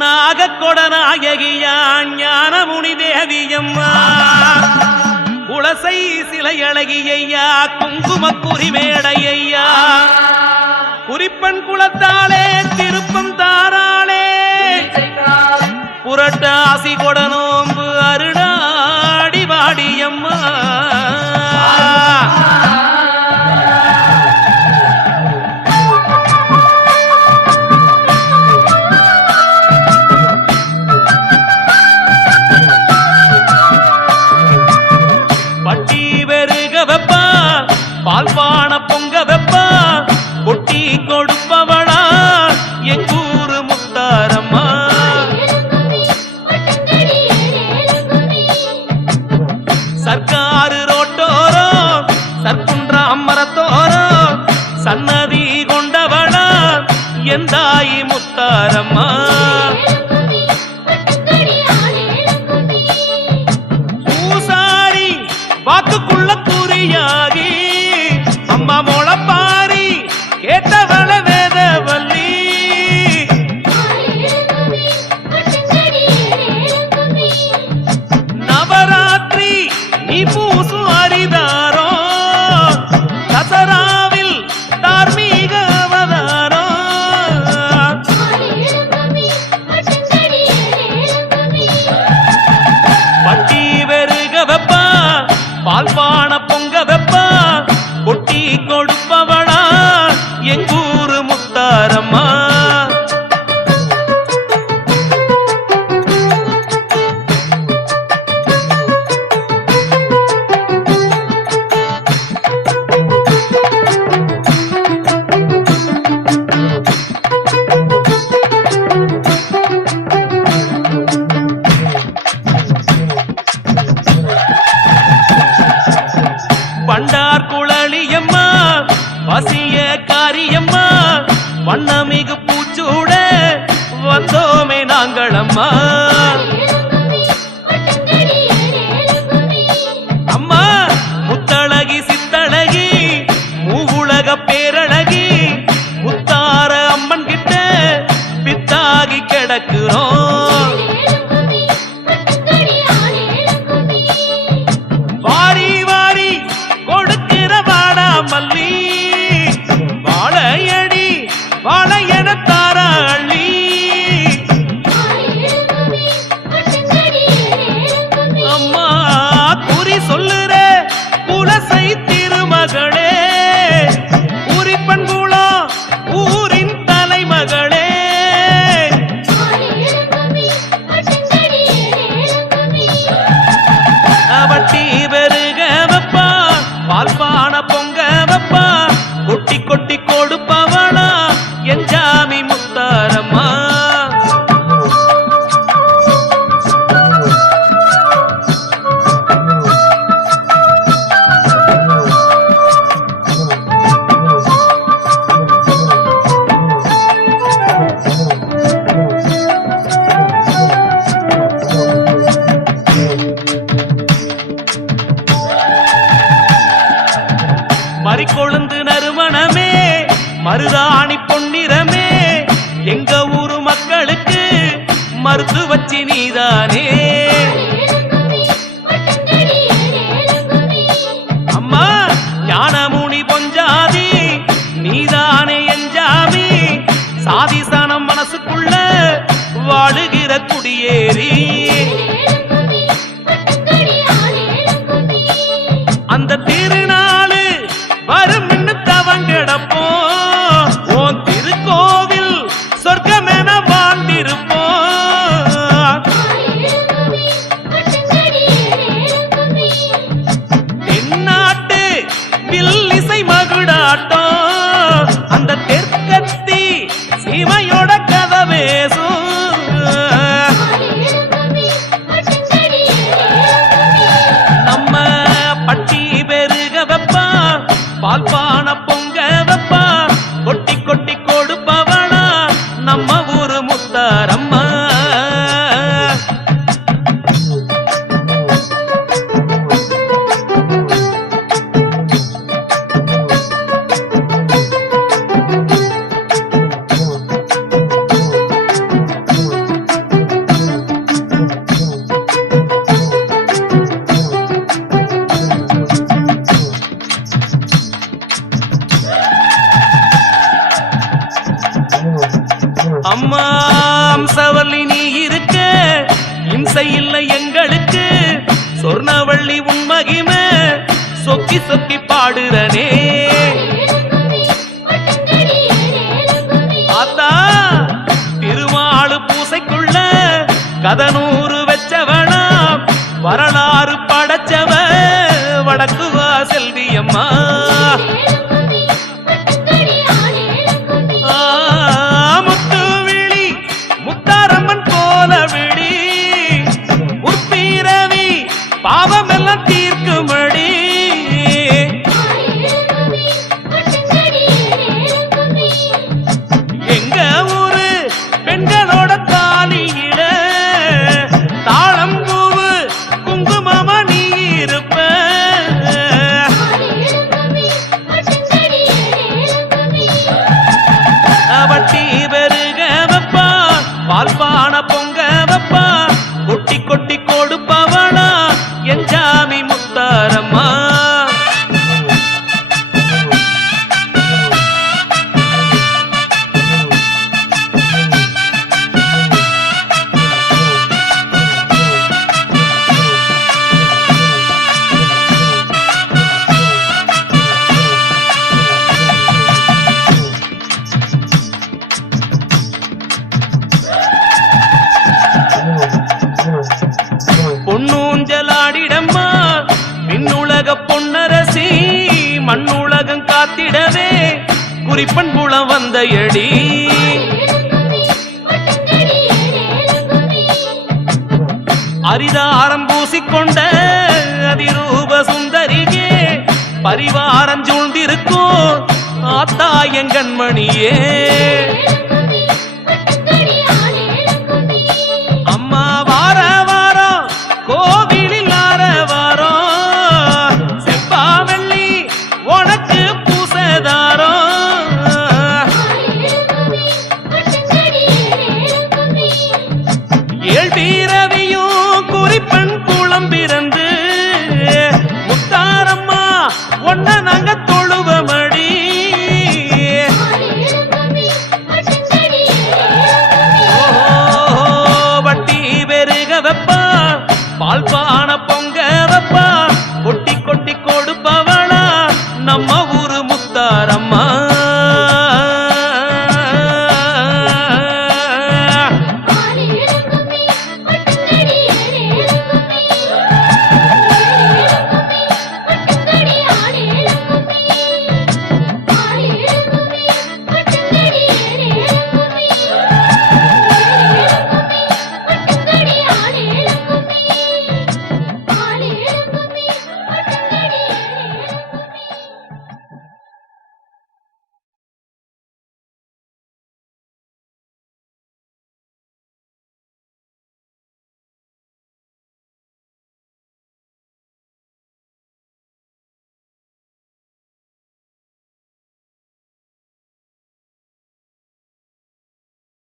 நாகக்கொடநாயகியா ஞானமுனி தேவியம்மா குலசை சிலை அழகியையா குங்குமக்குறிமேடையா குறிப்பன் குலத்தாலே திருப்பம் தாராளே புரட்டாசி கொடனோம்பு அருடாடி வாடியம்மா பட்டி வெறுக வெப்பா பால்பான பொங்க வெப்பா கொட்டி கொடுப்பவளா எங்கூரு முத்தாரம்மா சர்க்காரு ரோட்டோரோ சர்க்குன்றாம் மரத்தோரோ சன்னதி கொண்டவளா எந்தாயி முத்தாரம்மா பூசாரி வாக்குக்குள்ள குறியாகி அம்மா மொளப்பாரி கேட்டவள வேதவல்லி நவராத்திரி நீ பூசு அரிதாரோ தசராவில் தார்மீக அவதாரோ பட்டி வெறுக வெப்பா பால்பான பொங்க வெப்பா கொட்டி கொடுப்பவளா எங்கூரு முத்தாரம்மா பண்டார் குழலியம்மா வசிய காரியம்மா வண்ணமிகு பூச்சூட வந்தோமே நாங்களம்மா அம்மா முத்தழகி சித்தழகி மூவுலக பேரழகி முத்தார அம்மன் கிட்ட பித்தாகி கிடக்குறோம் வாரி வாரி கொடுக்கிற வாடா மல்லி வாழையடி வாழையன தாரா அள்ளி அம்மா குறி சொல்லுற குலசை திருமகளே குறிப்பன் குலம் ஊரின் தலைமகளே வட்டி வெறுக வெப்பா பால்பான பொங்க வெப்பா கொட்டி கொட்டி கொடுப்பவளா என் ஜாமி முத்தாரம்மா மறிக்கொழுந்து நறுமணமே மருதாணி பொன்னிறமே எங்க ஊரு மக்களுக்கு மருத்து வச்சி நீதானே அம்மா ஞானமுனி பொஞ்சாதி நீதானே எஞ்சாமி சாதிசனம் மனசுக்குள்ள வாழுகிற குடியேறி அந்த திருநாளு வரும் தவங்கிடப்போம் ஓன் திருக்கோவில் சொர்க்கமென வாழ்ந்திருப்போம் தென்னாட்டு வில்லிசை மகுடாட்டம் அந்த தெற்கத்தி சீமையோட கதை பேசும் நம்ம பட்டி பெருக வெப்பா பால்பான பொங்க வெப்பா கொட்டி கொட்டி கொடுப்பவளா நம்ம ஊரு முத்தாரம்மா அம்சவல்லி நீ இருக்க இம்சை இல்லை எங்களுக்கு சொர்ணவள்ளி உன் மகிமை சொக்கி சொக்கி பாடுறனே ஆத்தா திருமாளு பூசைக்குள்ள கதனூறு வச்சவனா வரலாறு படைச்சவ வடக்குவா செல்வியம்மா முத்துவிழி முத்தாரம்மன் போல விழி உற்பீரவி பாவமெல்லாம் தீர்க்குமடி எங்க ஊரு பெண்களோட தாலியில தாளம் பூவு குங்குமமா நீ இருப்ப வட்டி பெருக வைப்பா பால்பான பொங்க வைப்பா கொட்டி கொட்டி கொடுப்பவனா என் ஜாமி முத்தாரம்மா பொன்னூஞ்சலாடிடம்மா விண்ணுலக பொன்னரசி மண்ணுலகம் காத்திடவே குறிப்பன் புலம் வந்த எடி அரிதாரம் பூசிக்கொண்ட அதிரூப சுந்தரியே பரிவாரம் சூழ்ந்திருக்கும் ஆத்தாயங்கண்மணியே அம்மா வார வாரம் கோவிலில் ஆர வாரம் செவ்வாவெள்ளி உனக்கு பூசதாரம் ஏழ் பீரவியும்